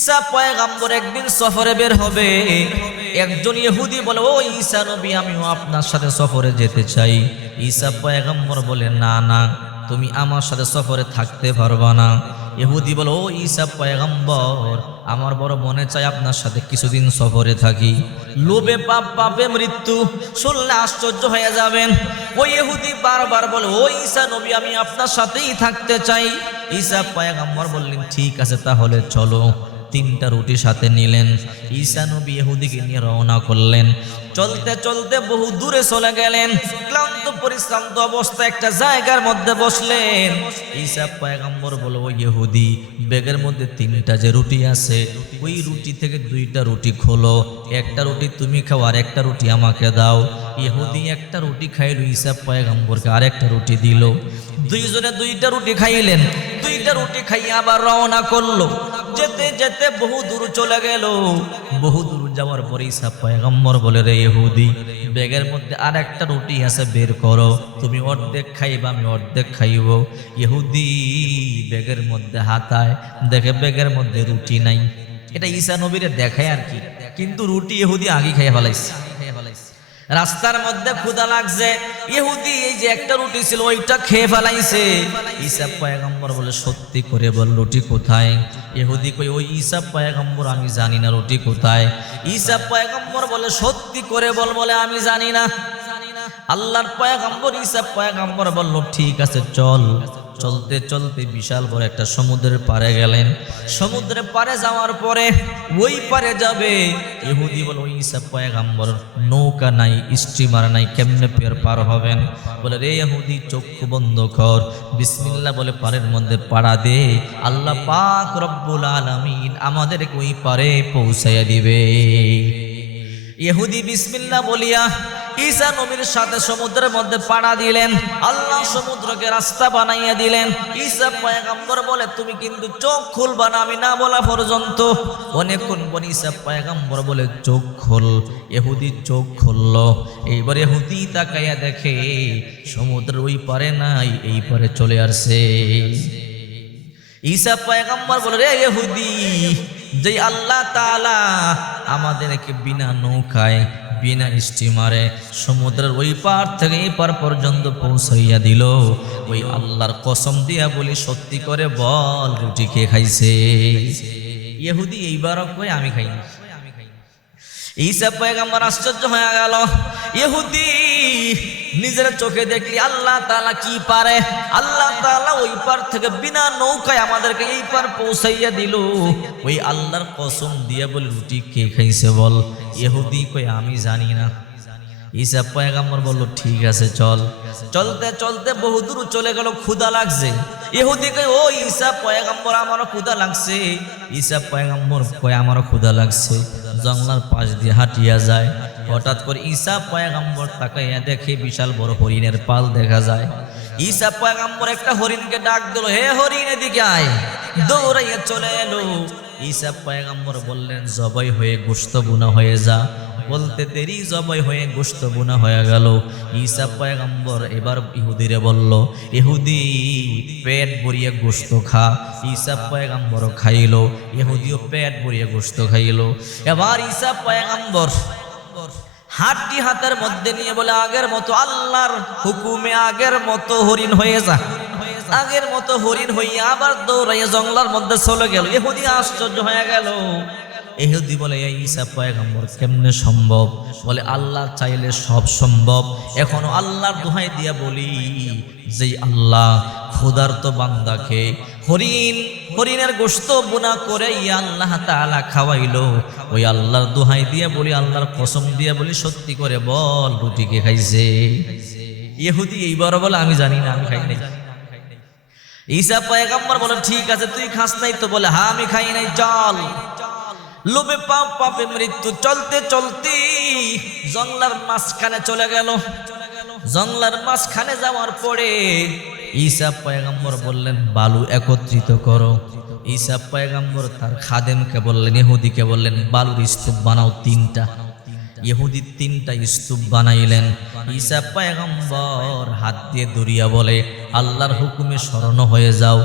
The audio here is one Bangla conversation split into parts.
ঈসা পয়গম্বর একদিন সফরে বের হবে। একজন ইহুদি বলে, ও ঈসা নবী, আমিও আপনার সাথে সফরে যেতে চাই। ঈসা পয়গম্বর বলে, না না, তুমি আমার সাথে সফরে থাকতে পারবা না। ইহুদি বলে, ও ঈসা পয়গম্বর, আমার বড় মনে চাই আপনার সাথে কিছুদিন সফরে থাকি। লোভে পাপ, পাপে মৃত্যু, শুনলে আশ্চর্য হয়ে যাবেন। ওই ইহুদি বারবার বলে, ও ঈসা নবী, আমি আপনার সাথেই থাকতে চাই। ঈসা পয়গম্বর বললেন, ঠিক আছে, তাহলে চলো। তিনটা রুটি সাথে নিলেন। ঈসা নবী ইহুদিকে নিয়ে রওনা করলেন। চলতে চলতে বহু দূরে চলে গেলেন। ক্লান্ত পরিশ্রান্ত অবস্থায় একটা জায়গার মধ্যে বসলেন। ঈসা পয়গম্বর বলে, ওই ইহুদি, ব্যাগের মধ্যে তিনটা যে রুটি আছে, ওই রুটি থেকে দুইটা রুটি খোলো, একটা রুটি তুমি খাও আর একটা রুটি আমাকে দাও। ইহুদি একটা রুটি খাইল, ঈসা পয়গম্বরকে আরেকটা রুটি দিল। দুইজনে দুইটা রুটি খাইলেন। দুইটা রুটি খাইয়ে আবার রওনা করলো। যেতে যেতে বহু দূর চলে গেল। বহু দূর যাওয়ার পরে ঈসা পয়গম্বর বলে, রে ইহুদি, ব্যাগের মধ্যে আর একটা রুটি আছে, বের করো, তুমি অর্ধেক খাইবা, আমি অর্ধেক খাইব। ইহুদি ব্যাগের মধ্যে হাতায়, দেখে ব্যাগের মধ্যে রুটি নাই। এটা ঈসা নবীরে দেখায় আর কি, কিন্তু রুটি ইহুদি আগে খাইয়ে ফেলাইছে। রাস্তার মধ্যে ক্ষুধা লাগছে, ইহুদি এই যে একটা রুটি ছিল ওইটা খেয়ে ফেলাইছে। ঈসা পয়গম্বর বলে, সত্যি করে বল, রুটি কোথায়? ইহুদি কই, ওই ঈসা পয়গম্বর, আমি জানি না রুটি কোথায়। ঈসা পয়গম্বর বলে, সত্যি করে বল, বলে আমি জানি না। আল্লাহর পয়গম্বর ঈসা পয়গম্বর বলল, ঠিক আছে চল। চলতে চলতে বিশাল বড় একটা সমুদ্রের পাড়ে গেলেন। সমুদ্রের পাড়ে যাওয়ার পরে ওই পারে যাবে। ইহুদি বলে, ওই ঈসা পয়গম্বর, নৌকা নাই, স্টিমার নাই, কেমনে পার হবেন? বলে, রে ইহুদি, চক্ষু বন্ধ কর, বিসমিল্লাহ বলে পাড়ের মধ্যে পাড়া দে, আল্লাহ পাক রব্বুল আলামিন আমাদেরকে ওই পারে পৌঁছাইয়া দিবে। ইহুদি বিসমিল্লাহ বলিয়া ঈসা নবীর সাথে সমুদ্রের মধ্যে পাড়া দিলেন। আল্লাহ সমুদ্রকে রাস্তা বানাইয়া দিলেন। ঈসা পয়গম্বর বলে, তুমি কিন্তু চোখ খুলবা না আমি না বলা পর্যন্ত। অনেকক্ষণ পরে ঈসা পয়গম্বর বলে, চোখ খোল। ইহুদি চোখ খুলল। এইবার ইহুদি তাকাইয়া দেখে সমুদ্রের ওই পারে নাই, এই পারে চলে আসছে। ঈসা পয়গম্বর বলে, রে ইহুদি, যে আল্লাহ তাআলা আমাদেরকে বিনা নৌকায়, বিনা স্টিমারে সমুদ্রের ওই পার থেকে এই পার পর্যন্ত পৌঁছাইয়া দিল, ওই আল্লাহর কসম দিয়া বলি, সত্যি করে বল, রুটি কে খাইছে? ইহুদি এইবারও কই, আমি খাইনি। ঈসা পয়গম্বর আশ্চর্য হয়ে গেল। ইহুদি নিজের চোখে দেখলি আল্লাহ তাআলা কি পারে। আল্লাহ তাআলা ওই পার থেকে বিনা নৌকায় আমাদেরকে এই পার পৌঁছাইয়া দিল, ওই আল্লাহর কসম দিয়ে বল, রুটি কে খাইছে বল? ইহুদি কই, আমি জানি না। ঈসা পয়গম্বর বলল, ঠিক আছে চল। চলতে চলতে বহু দূর চলে গেল। ক্ষুধা লাগছে। ইহুদি কই, ও ঈসা পয়গম্বর, আমারও ক্ষুধা লাগছে। ঈসা পয়গম্বর কয়, আমারও ক্ষুধা লাগছে। জঙ্গলার পাশ দিয়ে হাঁটিয়া যায়। হঠাৎ করে ঈসা পয়গম্বর তাকাইয়া দেখে বিশাল বড় হরিণের পাল দেখা যায়। ঈসা পয়গম্বর একটা হরিণকে ডাক দিল, হে হরিণ, এদিকে আয়। দৌড়াইয়া চলে এলো। ঈসা পয়গম্বর বললেন, জবাই হয়ে গোশত বুনা হয়ে যা। বলতে দেরি জবাই হয়ে গোশত বুনা হয়ে গেল। ঈসা পয়গম্বর এবার ইহুদিরে বলল, ইহুদি, পেট ভরিয়ে গোশত খা। ঈসা পয়গম্বর খাইল। ইহুদিও পেট ভরিয়ে গোশত খাইল। এবার ঈসা পয়গম্বর হাতটি হাতের মধ্যে নিয়ে বলে, আগের মতো আল্লাহর হুকুমে আগের মতো হরিণ হয়ে যা। আগের মতো হরিণ হইয়া আবার দৌড়াইয়া জঙ্গলার মধ্যে চলে গেল। ইহুদি আশ্চর্য হয়ে গেল। ইহুদি বলে, এই ঈসা পয়গম্বর কেমনে সম্ভব? বলে, আল্লাহ চাইলে সব সম্ভব। এখনো আল্লাহর দোহাই দিয়া বলি, যে আল্লাহ ক্ষুধার্ত বান্দাকে হরিণের গোশত বুনা করে আল্লাহ তাআলা খাওয়াইলো, ওই আল্লাহর দোহাই দিয়া বলি, আল্লাহর কসম দিয়া বলি, সত্যি করে বল, রুটি কে খাইছে? ইহুদি এইবার বলে, আমি জানি না, আমি খাই নাই। ঈসা পয়গম্বর বলে, ঠিক আছে, তুই খাস নাই তো? বলে, হ্যাঁ, আমি খাই নাই, চল। লোভে পাপ, পাপে মৃত্যু। চলতে চলতে জঙ্গলার মাঝখানে চলে গেল। জঙ্গলার মাঝখানে যাওয়ার পরে ঈসা পয়গম্বর বললেন, বালু একত্রিত করো। ঈসা পয়গম্বর তার খাদেমকে বললেন, ইহুদিকে বললেন, বালুর স্তূপ বানাও 3টা। ইহুদি 3টা স্তূপ বানাইলেন। ঈসা পয়গম্বর হাত দিয়ে দরিয়া বলে, আল্লাহর হুকুমে শরণ হয়ে যাও।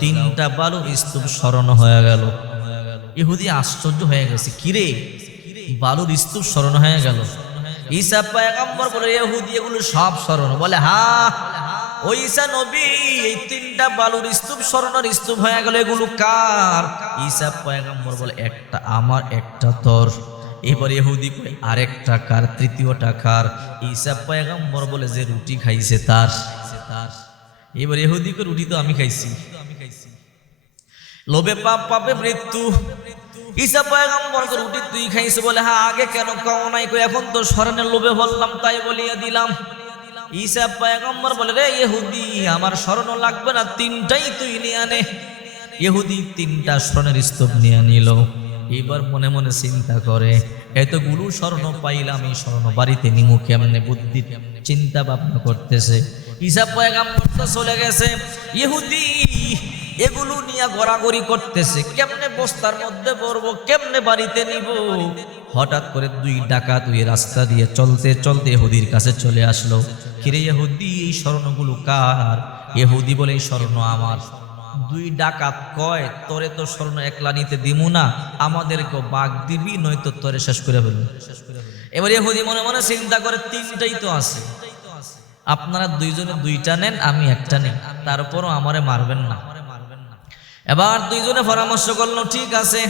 3টা বালুর স্তূপ শরণ হয়ে গেল। ইহুদি আশ্চর্য হয়ে গেছে, কিরে বালুর স্তূপ স্মরণ হয়ে গেল। ঈসা পয়গম্বর বলে, ইহুদি এগুলো সব স্মরণ? বলে হ্যাঁ, ওই ঈসা নবী এই 3টা বালুর স্তূপ স্মরণের স্তূপ হয়ে গেল, এগুলো কার? ঈসা পয়গম্বর বলে, একটা আমার একটা তোর। এবার ইহুদি কই আরেকটা কার? তৃতীয়টা কার? ঈসা পয়গম্বর বলে, যে রুটি খাইছে তার। এবার ইহুদি কই রুটি তো আমি খাইছি। লোভে পাপ, পাপে মৃত্যু। ঈসা পয়গম্বর কই রুটি তুই খাইছে? বলে হ্যাঁ, আগে কেন কও নাই? কই এখন তো স্মরণের লোভে বললাম তাই বলিয়া দিলাম। ঈসা পয়গম্বর বলে, রে ইহুদি আমার স্মরণ লাগবে না, 3টাই তুই নিয়ে আনে। ইহুদি 3টা স্মরণের স্তূপ নিয়ে নিল। এবার মনে মনে চিন্তা করে, এতগুলো স্বর্ণ পাইলাম, এই স্বর্ণ বাড়িতে নিমু কেমনে? বুদ্ধি চিন্তা ভাবনা করতেছে। ঈসা পয়গম্বর তো চলে গেছে, ইহুদি এগুলো নিয়ে গড়াগড়ি করতেছে, কেমনে বস্তার মধ্যে পড়বো, কেমনে বাড়িতে নিব। হঠাৎ করে 2 ডাকাত ওই রাস্তা দিয়ে চলতে চলতে ইহুদির কাছে চলে আসলো। কিরে ইহুদি, এই স্বর্ণগুলো কার? ইহুদি বলে, এই স্বর্ণ আমার। 2 ডাকাত কয়, তোরে তো স্বর্ণ একলা নিতে দিমু না, আমাদেরকেও বাগ দিবি, নয়তো তোরে শেষ করে ফেলবো। এবার ইহুদি মনে মনে চিন্তা করে, 3টাই তো আছে, আপনারা 2জনে 2টা নেন, আমি একটা নেই, তারপরও আমারে মারবেন না। এবার 2জনে পরামর্শ করলো, ঠিক আছে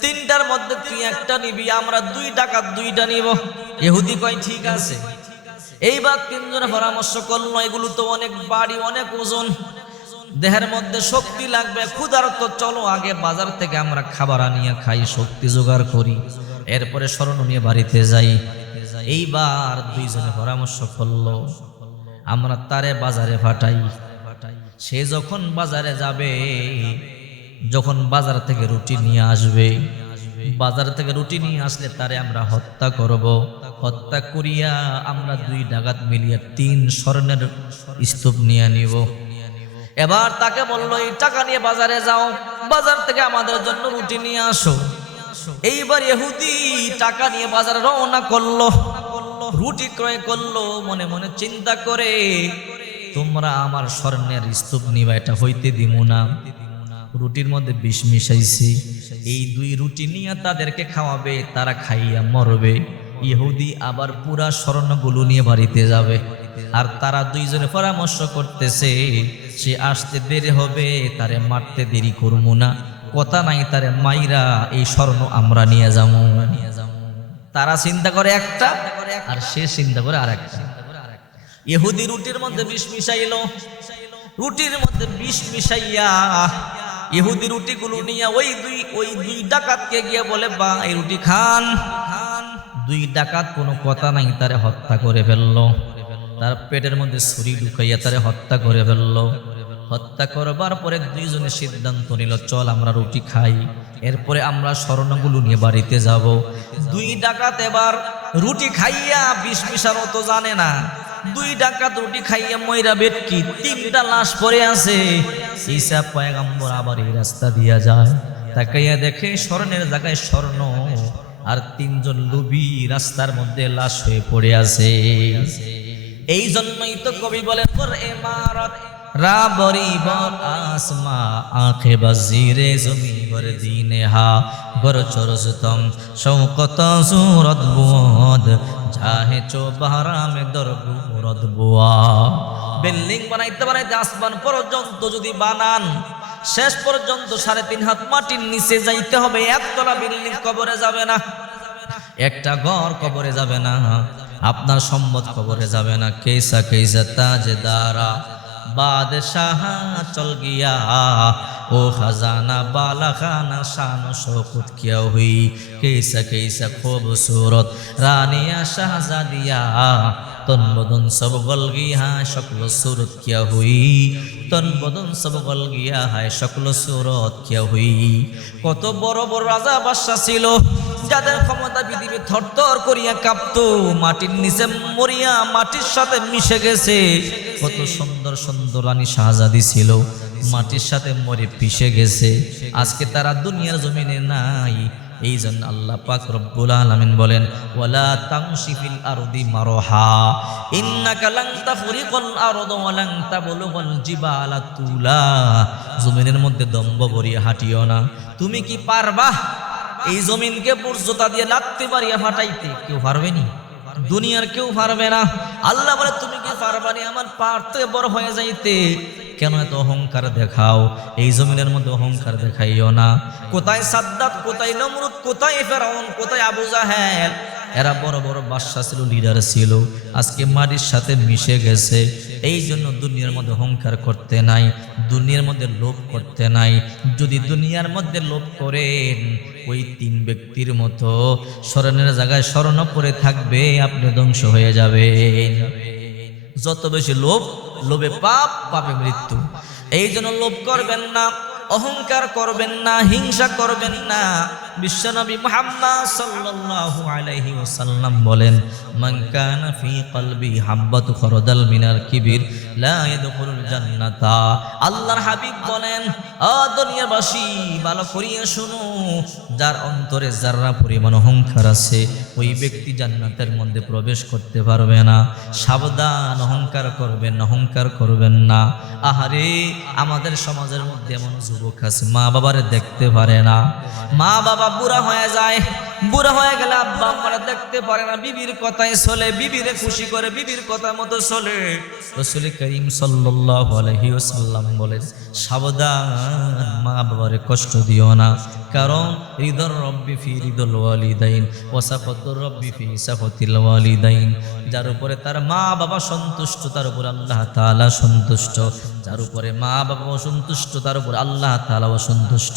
3টার মধ্যে তুই একটা নিবি, আমরা 2 ডাকাত 2টা নিব। ইহুদি কয় ঠিক আছে। এইবার 3জনে পরামর্শ করলো, এগুলো তো অনেক ভারী, অনেক ওজন, দেহের মধ্যে শক্তি লাগবে, ক্ষুধার্ত, চলো আগে বাজার থেকে আমরা খাবার আনিয়ে খাই, শক্তি জোগাড় করি, এরপরে স্বর্ণ নিয়ে বাড়িতে যাই। এইবার 2জনে পরামর্শ করলো, আমরা তারে বাজারে পাঠাই। সে যখন বাজারে যাবে, যখন বাজার থেকে রুটি নিয়ে আসবে, বাজার থেকে রুটি নিয়ে আসলে তারে আমরা হত্যা করব। হত্যা করিয়া আমরা 2 ডাকাত মিলিয়ে 3 স্বর্ণের স্তূপ নিয়ে নিব। এবার তাকে বললো, এই টাকা নিয়ে বাজারে যাও, বাজার থেকে আমাদের জন্য রুটি নিয়ে আসো। এইবার ইহুদি টাকা নিয়ে বাজারে রওনা করলো, রুটি ক্রয় করলো। মনে মনে চিন্তা করে, তোমরা আমার স্বর্ণের স্তূপ নিবা, এটা হইতে দিমু না। রুটির মধ্যে বিষ মিশাইছি, এই 2 রুটি নিয়ে তাদেরকে খাওয়াবে, তারা খাইয়া মরবে। ইহুদি আবার পুরা স্বর্ণগুলো নিয়ে বাড়িতে যাবে। আর তারা 2জনে পরামর্শ করতেছে, সে আসতে দেরি হবে, তারে মারতে দেরি করবো না, কথা নাই তারে মাইরা এই স্বর্ণ আমরা নিয়ে যাবো। তারা চিন্তা করে একটা, আর সে চিন্তা করে আরেকটা। ইহুদি রুটির মধ্যে বিষ মিশাইল, রুটির মধ্যে বিষ মিশাইয়া ইহুদি রুটিগুলো নিয়ে ওই দুই ডাকাতকে গিয়ে বলে, বা এই রুটি খান। 2 ডাকাত কোনো কথা নাই, তারে হত্যা করে ফেললো। তার পেটের মধ্যে ছুরি ঢুকাইয়া তারে হত্যা করে ফেললো। হত্যা করবার পরে 2জনে সিদ্ধান্ত নিল, চল আমরা রুটি খাই, এরপরে আমরা স্বর্ণগুলো নিয়ে বাড়িতে যাব। 2 ডাকাত এবার রুটি খাইয়া বিষ মিশানো তো জানে না। 2 ডাকাত রুটি খাইয়া ময়রা বেটকি, 3টা লাশ পড়ে আছে। ঈসা পয়গম্বর আবার এই রাস্তা দিয়া যায়, তাকাইয়া দেখে স্বর্ণের জায়গায় স্বর্ণ, আর 3জন লোভী রাস্তার মধ্যে লাশ হয়ে পড়ে আছে। এই জন্যই তো কবি বলেন, ইমারত রাবরি বর আসমা আঁখে বাজিরে জমি বর দিনে হা বর চরসতম শৌকত সুরত বুদ চাহে চো বাহারা মে দরগুরত বুয়া। বিল্ডিং বানাইতে বানাইতে আসমান পর্যন্ত যদি বানান, শেষ পর্যন্ত 3.5 হাত মাটির নিচে যাইতে হবে। একতলা বিল্ডিং কবরে যাবে না, একটা ঘর কবরে যাবে না, আপনার সম্পদ কবরে যাবে না। কেসা কেসা তাজদারা বাদশাহ চল গিয়া, ও খাজানা বালা খানা শান শৌকত কিয়া হুই। কেসা কেসা খুবসুরত রানিয়া শাহজাদিয়া, তন বদন সব গল গিয়া শক্ল সুরত কিয়া হুই। তন বদন সব গল গিয়া হায় শক্ল সুরত কিয়া হুই। কত বড় বড় রাজা বাদশা ছিল, যাদের ক্ষমতা পৃথিবী থরথর করিয়া কাঁপতো, মাটির নিচে মরিয়া মাটির সাথে মিশে গেছে। কত সুন্দর সুন্দর রানী শাহজাদি ছিল, মাটির সাথে মরে পিষে গেছে। আজকে তারা দুনিয়ার জমিনে নাই। এই জন্য আল্লাহ পাক রব্বুল আলামিন বলেন, ওয়ালা তামশি ফিল আরদি মারহা ইন্নাকা লান তাফরিকাল আরদ ওয়া লান তাবলুগাল জিবালা তুলা। জমিনের মধ্যে দম্ভ ভরিয়ে হাঁটিও না। তুমি কি পারবা এই জমিনকে বুর্জতা দিয়ে লাত্তি মারিয়া ফাটাইতে? কেউ পারবে নি, দুনিয়ার কেউ পারবে না। আল্লাহ বলে, তুমি কি পারবানি আমার পাহাড় থেকে বড় হয়ে যাইতে? কেন এত অহংকার দেখাও? এই জমিনের মধ্যে অহংকার দেখাইও না। কোথায় সাদ্দাত, কোথায় নমরুদ, কোথায় ফেরাউন, কোথায় আবু জাহেল? এরা বড় বড় বাদশা ছিল, লিডার ছিল, আজকে মাটির সাথে মিশে গেছে। এই জন্য দুনিয়ার মধ্যে অহংকার করতে নাই, দুনিয়ার মধ্যে লোভ করতে নাই। যদি দুনিয়ার মধ্যে লোভ করেন, ওই তিন ব্যক্তির মতো স্মরণের জায়গায় স্মরণ পড়ে থাকবে, আপনি ধ্বংস হয়ে যাবেন। যত বেশি লোভ, লোভে পাপ, পাপে মৃত্যু। এই জন্য লোভ করবেন না, অহংকার করবেন না, হিংসা করবেন না। বিশ্বনবী মুহাম্মদ সাল্লাল্লাহু আলাইহি ওয়াসাল্লাম বলেন, মান কানা ফি কলবি হাব্বাতু খরদাল মিনাল কিবির লা ইয়াদখুলুল জান্নাতা। আল্লাহর হাবিব বলেন, ও দুনিয়াবাসী, ভালো করিয়া শুনো, যার অন্তরে যারা পরিমাণ অহংকার আছে, ওই ব্যক্তি জান্নাতের মধ্যে প্রবেশ করতে পারবে না। সাবধান, অহংকার করবেন, অহংকার করবেন না। আহারে, আমাদের সমাজের মধ্যে এমন যুবক আছে, মা বাবারে দেখতে পারে না। মা বাবা বুড়া হয়ে যায়, বুড়া হয়ে গেলে আব্বা আম্মারা দেখতে পারে না, বিবির কথায় চলে, বিবিরে খুশি করে, বিবির কথা মতো চলে। রাসূল করিম সাল্লাল্লাহু আলাইহি ওয়াসাল্লাম বলেন, সাবধান, মা বাবারে কষ্ট দিও না। কারণ রিদর রব্বি ফি রিদল ওয়ালিদাইন ওয়া সাফাতুর রব্বি ফি সাফাতিল ওয়ালিদাইন। যার উপরে তার মা বাবা সন্তুষ্ট, তার উপরে আল্লাহ তাআলা সন্তুষ্ট। যার উপরে মা বাবা অসন্তুষ্ট, তার উপরে আল্লাহ তাআলা অসন্তুষ্ট।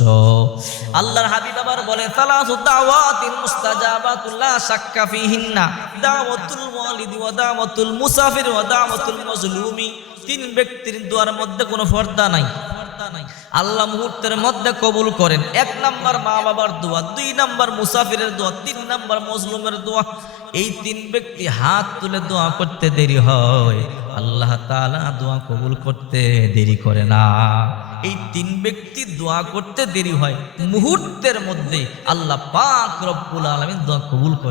আল্লাহর হাবিব আবার বলে, সালাসু দাওয়াতিন মুস্তাজাবাতুল লা শাক্কা ফিহিন্না দাওয়াতুল ওয়ালিদি ওয়া দাওয়াতুল মুসাফির ওয়া দাওয়াতুল মাজলুমি। তিন ব্যক্তির দোয়ার মধ্যে কোনো পর্দা নাই, আল্লাহ মুহূর্তের মধ্যে কবুল করেন। 1 নাম্বার মা বাবার দোয়া, 2 নাম্বার মুসাফিরের দোয়া, 3 নাম্বার মজলুমের দোয়া। এই তিন ব্যক্তি হাত তুলে দোয়া করতে দেরি হয়, আল্লাহ তাআলা দোয়া কবুল করতে দেরি করে না। এই তিন ব্যক্তি দোয়া করতে দেরি হয়, মুহূর্তের মধ্যে আল্লাহ পাক রব্বুল আলামিন দোয়া কবুল করে।